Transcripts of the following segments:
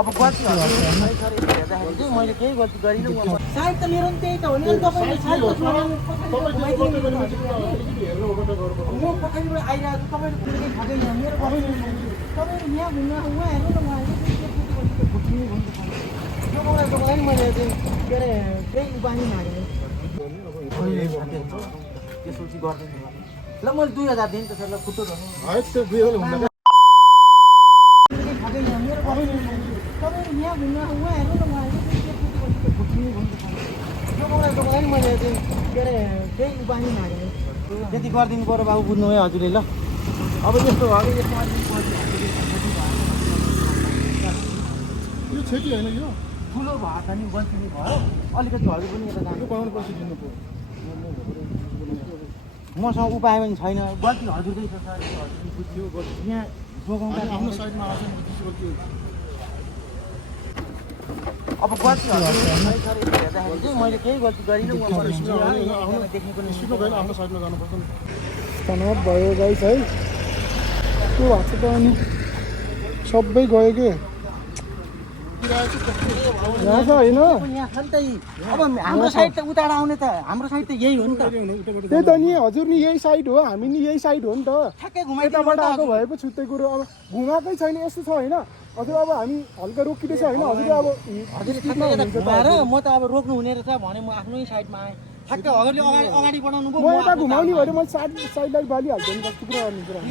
अब गल्ती हेर्दाखेरि चाहिँ मैले केही गल्ती गरिनँ साइड त मेरो पनि त्यही त हो नि तपाईँले साइड त छोडाउनु म पछाडिबाट आइरहेको छु तपाईँले कुनै खाँदै यहाँ मेरो तपाईँले यहाँ घुम्न उहाँ हेर्नु न उहाँ यो मलाई नि मैले चाहिँ के अरे केही उपाय मागेँ त्यसपछि गर्दैन ल मैले 2000 दिएँ त सर ल खुट्टो धोनु तपाईँले यहाँ घुम्न उहाँ हेर्नु न उहाँ यो मलाई नि मैले चाहिँ के अरे केही उपाय मागेँ त्यति गरिदिनु पऱ्यो बाबु बुझ्नु है हजुरले ल अब यस्तो भयो यसमा यो क्षति होइन यो ठुलो भयो त नि गल्ती भयो अलिकति हजुर पनि यता जानु पाउनु पर्छ दिनु पर्यो मसँग उपाय पनि छैन गल्ती हजुरकै छ सर हजुरले बुझ्यो यहाँ जोगाउँदा आफ्नो साइडमा आउँछ नि अब गल्ती हेर्दाखेरि चाहिँ मैले केही गल्ती गरिनँ आफ्नो साइडमा जानुपर्छ नि तनाव भयो गाइस है के भएको छ त अनि सबै गयो के यहाँ छ होइन यहाँ छ नि त अब हाम्रो साइड त उता आउने त हाम्रो साइड त यही हो नि त त्यही त नि हजुर नि यही साइड हो हामी नि यही साइड हो नि त ठ्याक्कै यताबाट आएको भए पो छुट्टै कुरो अब घुमाएकै छैन यस्तो छ होइन हजुर अब हामी हल्का रोकिँदैछ होइन हजुरले अब घुमाएर म त अब रोक्नु हुने रहेछ भने म आफ्नै साइडमा आएँ ठ्याक्कै हजुरले अगाडि बढाउनु म यता घुमाउने भएर मैले साइडलाई बालिहाल्छु नि कस्तो कुरा गर्नु कुरा म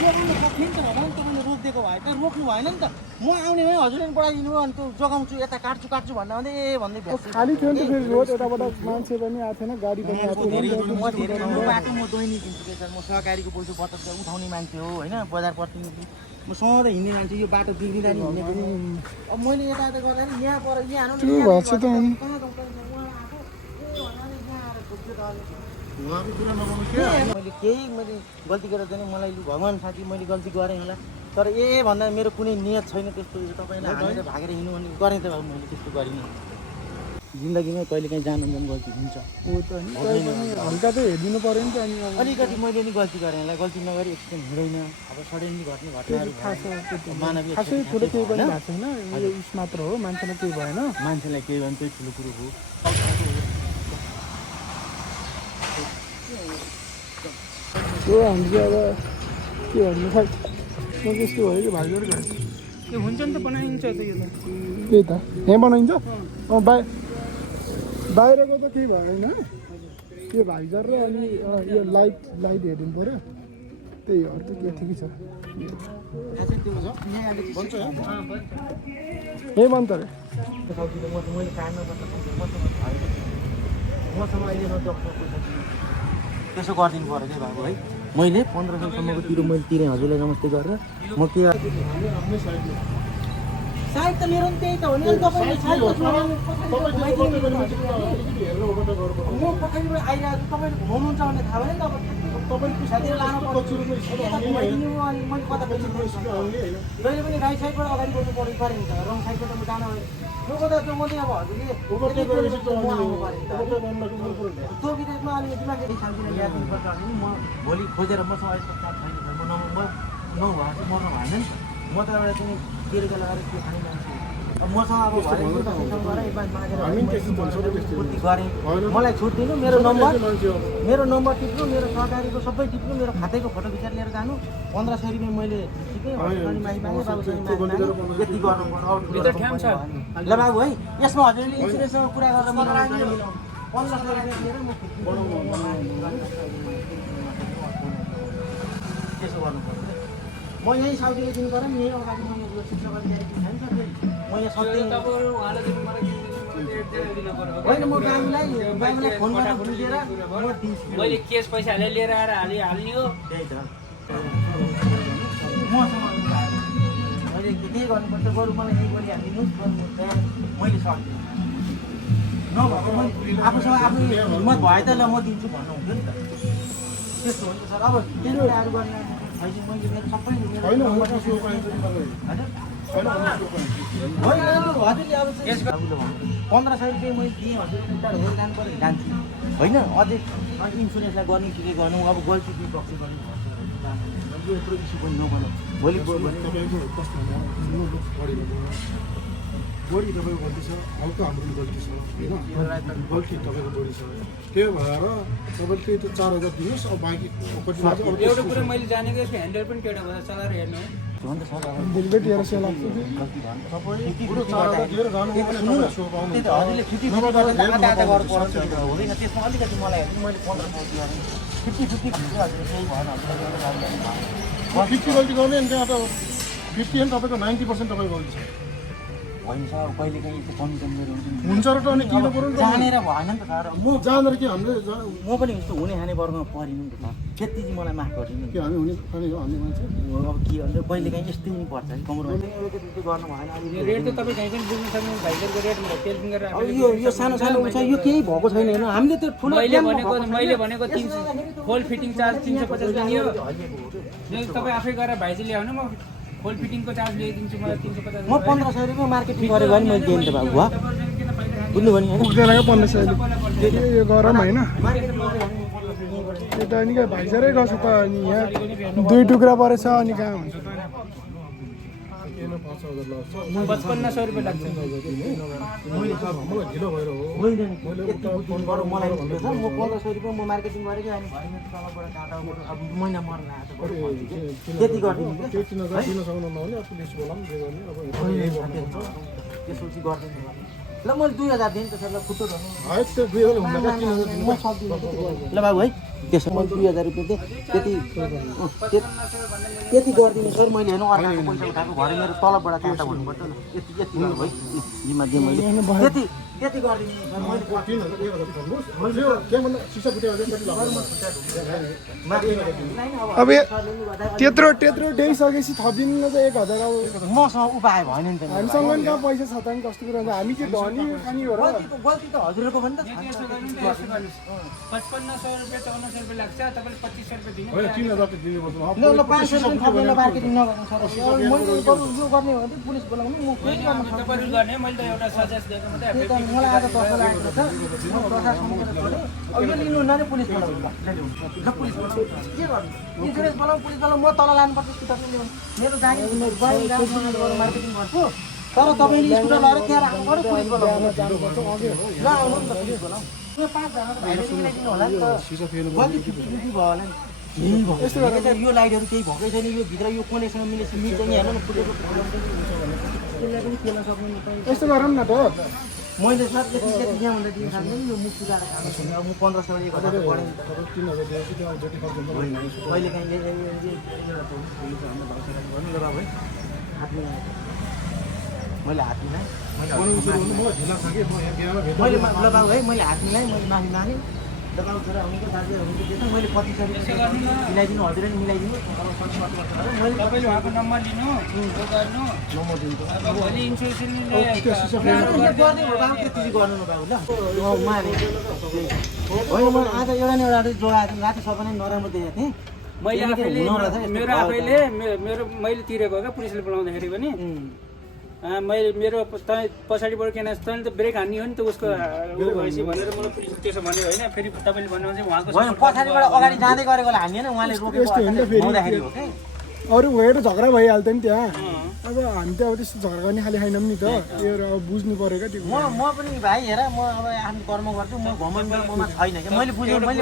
जोगाउनु सक्ने नि त भगवान् तपाईँले रोकिदिएको भए त रोक्नु भएन नि त म आउने भए हजुरले बढाइदिनु अनि त्यो जोगाउँछु यता काट्छु भन्दा भन्दै भन्दै खाली थियो नि त फेरि रोड यताबाट मान्छे पनि आएको थिएन गाडी पनि आएको थिएन बाटो म दैनिक हिँड्छु सर म सहकारीको बोल्छु बचत उठाउने मान्छे हो होइन बजार प्रतिनिधि म सधैँ हिँड्ने मान्छे यो बाटो बिग्रिँदा नि हिँड्ने पनि अब मैले यता गर्दा यहाँ पर यहाँ मैले केही मैले गल्ती गरेर चाहिँ मलाई भगवान् साथी मैले गल्ती गरेँ होला तर भन्दा मेरो कुनै नियत छैन त्यस्तो तपाईँलाई हालेर भागेर हिँड्नु भने गरेँ त बाबु मैले त्यस्तो गरिनँ जिन्दगीमा कहिले काहीँ जानु गल्ती हुन्छ हो त नि हल्का त हेरिदिनु पऱ्यो नि त अनि अलिकति मैले नि गल्ती गरेँ होला गल्ती नगरी एक्सिडेन्ट हुँदैन अब सडनली घट्ने घटनाहरू खासै ठुलो केही पनि भएको छैन यो उस मात्र हो मान्छेलाई केही भएन मान्छेलाई केही भने त्यही ठुलो कुरो हो त्यो हामीले अब के भन्नु खै म त्यस्तो भयो कि भाइगर गएँ त्यो हुन्छ नि त बनाइन्छ त यो त त्यही त यहाँ बनाइन्छ बाहिरको त केही भएन त्यो भाइजर र अनि यो लाइट हेरिदिनु पऱ्यो त्यही हो त के ठिकै छ यही बन्द अरे त्यसो गरिदिनु पऱ्यो क्या बाबु है मैले 1500सम्मको मैले तिरेँ हजुरलाई नमस्ते गरेर म के साइड त मेरो पनि त्यही त हो नि तपाईँले साइड त छोडाउनु म पछाडिबाट आइरहेको छु तपाईँले घुमाउनुहुन्छ भने थाहा भयो नि त अब तपाईँले साथीहरू लानु पर्छ घुमाइदिनु अनि मैले कता जहिले पनि राइट साइडबाट अगाडि बढ्नु पऱ्यो नि त रङ साइडबाट म जान यो कता त्यो म चाहिँ अब हजुरले त्यो विदेशमा अलिकति दिमागले शान्तिले ल्याइदिनुपर्छ भने म भोलि खोजेर मसँग अहिले छैन म नभएको चाहिँ मर्नु भएन नि म त एउटा चाहिँ केरेको लगाएर त्यो खाने मान्छे अब मसँग अब गरेँ मलाई छुट दिनु मेरो नम्बर टिप्नु मेरो सहकारीको सबै टिप्नु मेरो खाताको फोटो खिचेर लिएर जानु 1500 रुपियाँ मैले ठिकै यति गर्नु ल बाबु है यसमा हजुरले इन्सुरेन्ससँग कुरा गरेर मलाई 1500 रुपियाँ लिएर त्यसो गर्नुपर्छ म यहीँ साउदीले दिनु पऱ्यो नि यहीँ अगाडि म यहाँ सधैँ होइन म गामीलाई फोन गरेर बुझेर मैले केस पैसा लिएर आएर हालियो त्यही त मैले के गर्नुपर्छ बरु मलाई यही गरिहालिदिनुहोस् मैले सक्दिनँ नभएको आफूसँग आफू हिम्मत भए त ल म दिन्छु भन्नु हुन्थ्यो नि त त्यस्तो हुन्छ सर अब त्यही कुराहरू गर्ने मैले मेरो सबै हजुरले अब 1500 रुपियाँ मैले दिएँ हजुरले उता हेरेर जानु पऱ्यो जान्छु होइन अझै इन्सुरेन्सलाई गर्ने के गर्नु अब गल्ती के बक्सी गर्नु यो यत्रो इस्यु पनि नबनाऊ म भोलि तपाईँको कस्तो भन्दा बढी तपाईँको गल्ती छ हल्का हाम्रो गल्ती छ होइन गल्ती तपाईँको बढी छ त्यही भएर तपाईँले त्यही त 4000 दिनुहोस् अब बाँकी एउटा कुरा मैले जानेको यसको ह्यान्डल पनि केटा भएर चलाएर हेर्नु है झन् त सर अब भोलिको टिएर सेल लाग्छ पुरो 4000 दिएर जानु त्यही त हजुरले 50 आधा आधा गरेर पर्छ हुँदैन त्यसमा अलिकति मलाई मैले 1500 दिएँ 50 हजुरले केही भएन हजुरले 50 गल्ती गर्ने अनि त्यहाँ त 50 अनि तपाईँको 90% तपाईँको गल्ती छ होइन सर कहिले काहीँ यस्तो कमी कमजोरी हुन्छ हुन्छ र त अनि किन पर्यो नि त जानेर भएन नि त सर म जानेर के हामीले म पनि यस्तो हुने खाने वर्गमा परिनु नि त सर त्यति चाहिँ मलाई माफ गरिदिनु के हामी हुने खाने हो हामी मान्छे अब के भन्छ कहिले काहीँ यस्तै पनि पर्छ कि कमरो अलिकति त्यो गर्नु भएन अलिकति रेट त तपाईँ कहीँ पनि बुझ्नु सक्नु भाइको रेट टेलिङ गरेर अब यो सानो सानो हुन्छ यो केही भएको छैन होइन हामीले त्यो ठुलो मैले भनेको 300 खोल फिटिङ चार्ज 350 लियो तपाईँ आफै गरेर भाइजी ल्याउनु म खोल फिटिङको चार्ज ल्याइदिन्छु मलाई 350 म 1500 रुपियाँ मार्केटिङ गरेर भने मैले दिएँ नि त बाबु हो बुझ्नुभयो नि पुग्दैन क्या 1500 यो गरम होइन यो त अनि क्या भाइजरै गर्छ त अनि यहाँ 2 टुक्रा परेछ अनि कहाँ हुन्छ त 5500 रुपियाँ लाग्छ ढिलो भएर हो मलाई म 1500 रुपियाँ म मार्केटिङ गरेँ अनि भयो मेरो तलबाट काटाबाट अब महिना मर्न आएको त्यति गरिदिनु त्यो 3000 दिन सक्नु नहुने अब पुलिस बोलाउँ जे गर्ने अब यही गर्नुपर्छ त्यसपछि गरिदिनु ल मैले 2000 दिएँ त सर ल खुट्टो धर्नु है त्यो 2000 हुँदा 3000 दिनु म सक्दिनँ ल बाबु है त्यसो मैले 2000 रुपियाँ दिएँ त्यति गरिदिनु सर मैले हेर्नु अर्काको पैसा उठाएको भरे मेरो तलबाट काटा भन्नुपर्छ ल यति यति गर्नु है जिम्मा दिएँ मैले त्यति गरिदिनु सर मैले 3000 1000 गर्नुहोस् मैले के भन्दा सिसा फुट्यो भने कति अब त्यत्रो देइसकेपछि थपिदिनु त 1000 अब मसँग उपाय भएन नि त हामीसँग नि कहाँ पैसा छ त नि कस्तो कुरा हामी के धनी खानी हो र गल्ती त हजुरको पनि त 5500 रुपियाँ 5400 रुपियाँ लाग्छ तपाईँले 2500 रुपियाँ दिनु होइन 3000 त दिनुपर्छ ल 500 रुपियाँ थपेर मार्केटिङ नगर्नु सर मैले यो गर्ने हो भने पुलिस बोलाउनु म केही गर्न सक्दिनँ तपाईँले गर्ने मैले त एउटा सजेस्ट दिएको मात्रै त्यही त मलाई आज पैसा लागेको छ म प्रशासनबाट छोडेँ अब यो लिनु हुन्न भने पुलिस बोलाउनु ल पुलिस बोलाउनु के गर्नु इन्सुरेन्स बोलाउनु पुलिस बोलाउनु म तल लानुपर्छ कि तपाईँले मेरो गाडी मार्केटिङ गर्छु तर तपाईँले स्कुटर लगेर त्यहाँ राख्नु पऱ्यो पुलिस बोलाउनु ल आउनु नि त पुलिस बोलाउनु यो 5 जना त भाइले मिलाइदिनु होला नि त गल्ती 50 भयो होला नि यस्तो गरेर यो लाइटहरू केही भएकै छैन यो भित्र यो कनेक्सन मिल्छ नि हेर्नु न फुटेको त्यसलाई पनि खेल्न सक्नु यस्तो गरौँ न त मैले सर यति त्यहाँ भन्दा दिन सक्दैन यो मुख चुलाएर खानु छैन अब म 1500 1 हजार बढाएँ 3000 दिएपछि त्यहाँ जति खर्च हुन्छ कहिले काहीँ एउटा पुलिस हाम्रो भाइसँग गर्नु ल बाबु है हातमा मैले हात मिलाएँ म ढिला छ कि म यहाँ बिहामा भेट्नु मैले ल बाबु है मैले हात मिलाएँ मैले माफी मागेँ दबाउ छोरा हुनुको साथीहरू हुनुको त्यसमा मैले 2500 रुपियाँ मिलाइदिनु हजुरले नि मिलाइदिनु मैले तपाईँले उहाँको नम्बर लिनु यो गर्नु नम्बर दिनु अब भोलि इन्सुरेन्स गर्ने हो बाबु त्यति गर्नु न बाबु ल माने होइन मैले आज एउटा न एउटा जोगाएको राति सबै नराम्रो देखेको थिएँ मैले आफैले मेरो मैले तिरेको क्या पुलिसले बोलाउँदाखेरि पनि मेरो पछाडिबाट किन तैँले त ब्रेक हान्ने हो नि त उसको भएपछि भनेर मलाई पुलिसले त्यसो भन्यो होइन फेरि तपाईँले भन्नु चाहिँ उहाँको होइन पछाडिबाट अगाडि जाँदै गरेकोलाई हान्ने होइन उहाँले रोकेको हुँदाखेरि हो कि अरू भएर झगडा भइहाल्थ्यो नि त्यहाँ अब हामी त अब त्यस्तो झगडा गर्ने खालि छैनौँ नि त यो अब बुझ्नु पऱ्यो क्या त्यो म पनि भाइ हेर म अब आफ्नो कर्म गर्छु म घमण्ड ममा छैन कि मैले बुझेँ मैले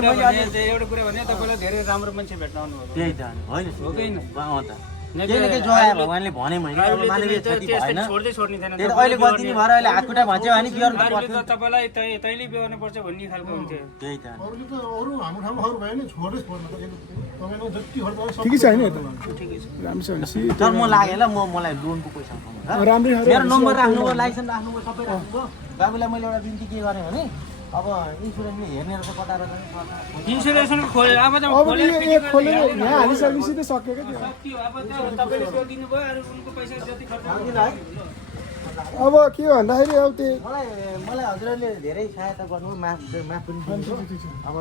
एउटा कुरा भने तपाईँलाई धेरै राम्रो मान्छे भेट्न आउनुभयो त्यही त होइन हो कि होइन त केही न केही जोगायो भगवान्ले भने मैले मानवीय क्षति भएन छोड्दै छोड्ने थिएन त्यही त अहिले गल्ती नि भएर अहिले हात खुट्टा भाँच्यो भने बिहोर्नु गाडीले त तपाईँलाई तैँले बिहोर्नु पर्छ भन्ने खालको हुन्थ्यो त्यही त अरूले त अरू हाम्रो ठाउँमा अरू भयो नि छोडै छोड्नु तपाईँको जति खर्च ठिकै छ होइन राम्रो छ भनेपछि तर म लागेँ ल मलाई लोनको पैसा उठाउनु राम्रै मेरो नम्बर राख्नुभयो लाइसेन्स राख्नुभयो सबै राख्नुभयो बाबुलाई मैले एउटा बिन्ती के गरेँ भने अब इन्सुरेन्सले हेर्ने रहेछ कता रहेछ इन्सुरेन्सको खोले अब त अब यो खोलेर यहाँ हालिसकेपछि त सक्यो क्या त्यो अब त तपाईँले त्यो दिनुभयो अरू उनको पैसा जति खर्च अब के भन्दाखेरि अब त्यो मलाई हजुरहरूले धेरै सहायता गर्नु माफ पनि दिनु अब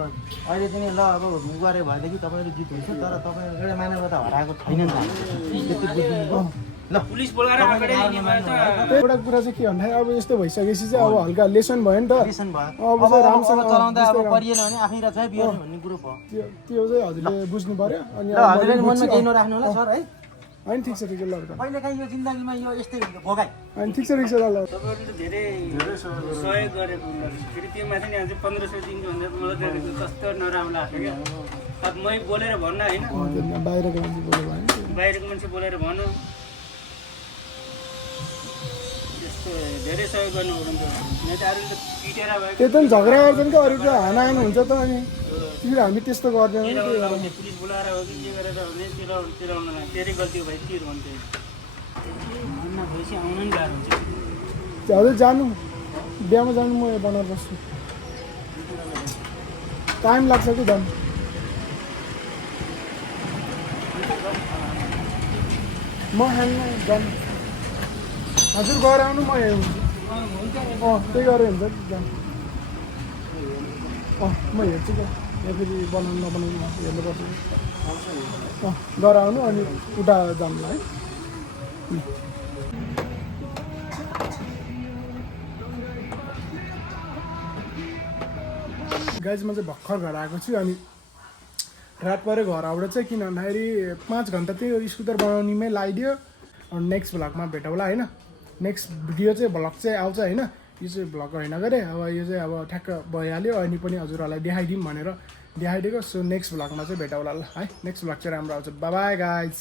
अहिले चाहिँ ल अब गऱ्यो भनेदेखि तपाईँहरू जित्नुहुन्छ तर तपाईँहरू एउटा मानवता हराएको छैन नि त त्यति बुझ्नु ल पुलिस बोलाएर अगाडि लिने भयो त एउटा कुरा चाहिँ के भन्दाखेरि अब यस्तो भइसकेपछि चाहिँ अब हल्का लेसन भयो नि त लेसन भयो अब चाहिँ राम्रोसँग चलाउँदा अब परिएन भने आफै रहेछ बिहोर्ने भन्ने कुरो भयो त्यो चाहिँ हजुरले बुझ्नु पर्यो अनि ल हजुरले मनमा केही नराख्नु होला सर है होइन ठिक छ ल कहिलेकाहीँ यो जिन्दगीमा यो यस्तै हुन्छ भोगाइ होइन ठिक छ ल तपाईँहरूले त धेरै सहयोग गरेको फेरि त्यो माथि नि अझै 1500 दिन्छु भन्दा मलाई त कस्तो नराम्रो लाग्छ क्या अब मै बोलेर भन्न होइन बाहिरको मान्छे बोल्यो भने बाहिरको मान्छे बोलेर भन त्यस्तो धेरै सहयोग गर्नु हुन्छ नेताहरूले त पिटेर भएको त्यो त झगडा गर्छन् क्या अरू त हानाहान हुन्छ त अनि फेरि हामी त्यस्तो गर्दैन नि पुलिस बोलाएर हो कि के गरेर हो भने तिराउन तेरै गल्ती हो भाइ तिर भन्थ्यो भन्न भएपछि आउनु नि गाह्रो हुन्छ हजुर जानु बिहामा जानु म बनाएर बस्छु टाइम लाग्छ कि जानु म खान्न जानु हजुर गएर आउनु म यहाँ हुन्छु त्यही गरेर हुन्छ नि जानु म हेर्छु क्या यहाँ फेरि बनाउनु नबनाउनु हेर्नुपर्छ गएर आउनु अनि उता जानुला है गाइजमा चाहिँ भर्खर घर आएको छु अनि रात परे घर आउँदा चाहिँ किन भन्दाखेरि 5 घन्टा त्यो स्कुटर बनाउनेमै लगाइदियो अनि नेक्स्ट भ्लगमा भेटौँला होइन नेक्स्ट भिडियो चाहिँ भ्लग चाहिँ आउँछ होइन यो चाहिँ भ्लग होइन गरे अब यो चाहिँ अब ठ्याक्क भइहाल्यो अनि पनि हजुरहरूलाई देखाइदिउँ भनेर देखाइदिएको सो नेक्स्ट भ्लगमा चाहिँ भेटौँला ल है नेक्स्ट भ्लग चाहिँ राम्रो आउँछ बाई बाई गाइज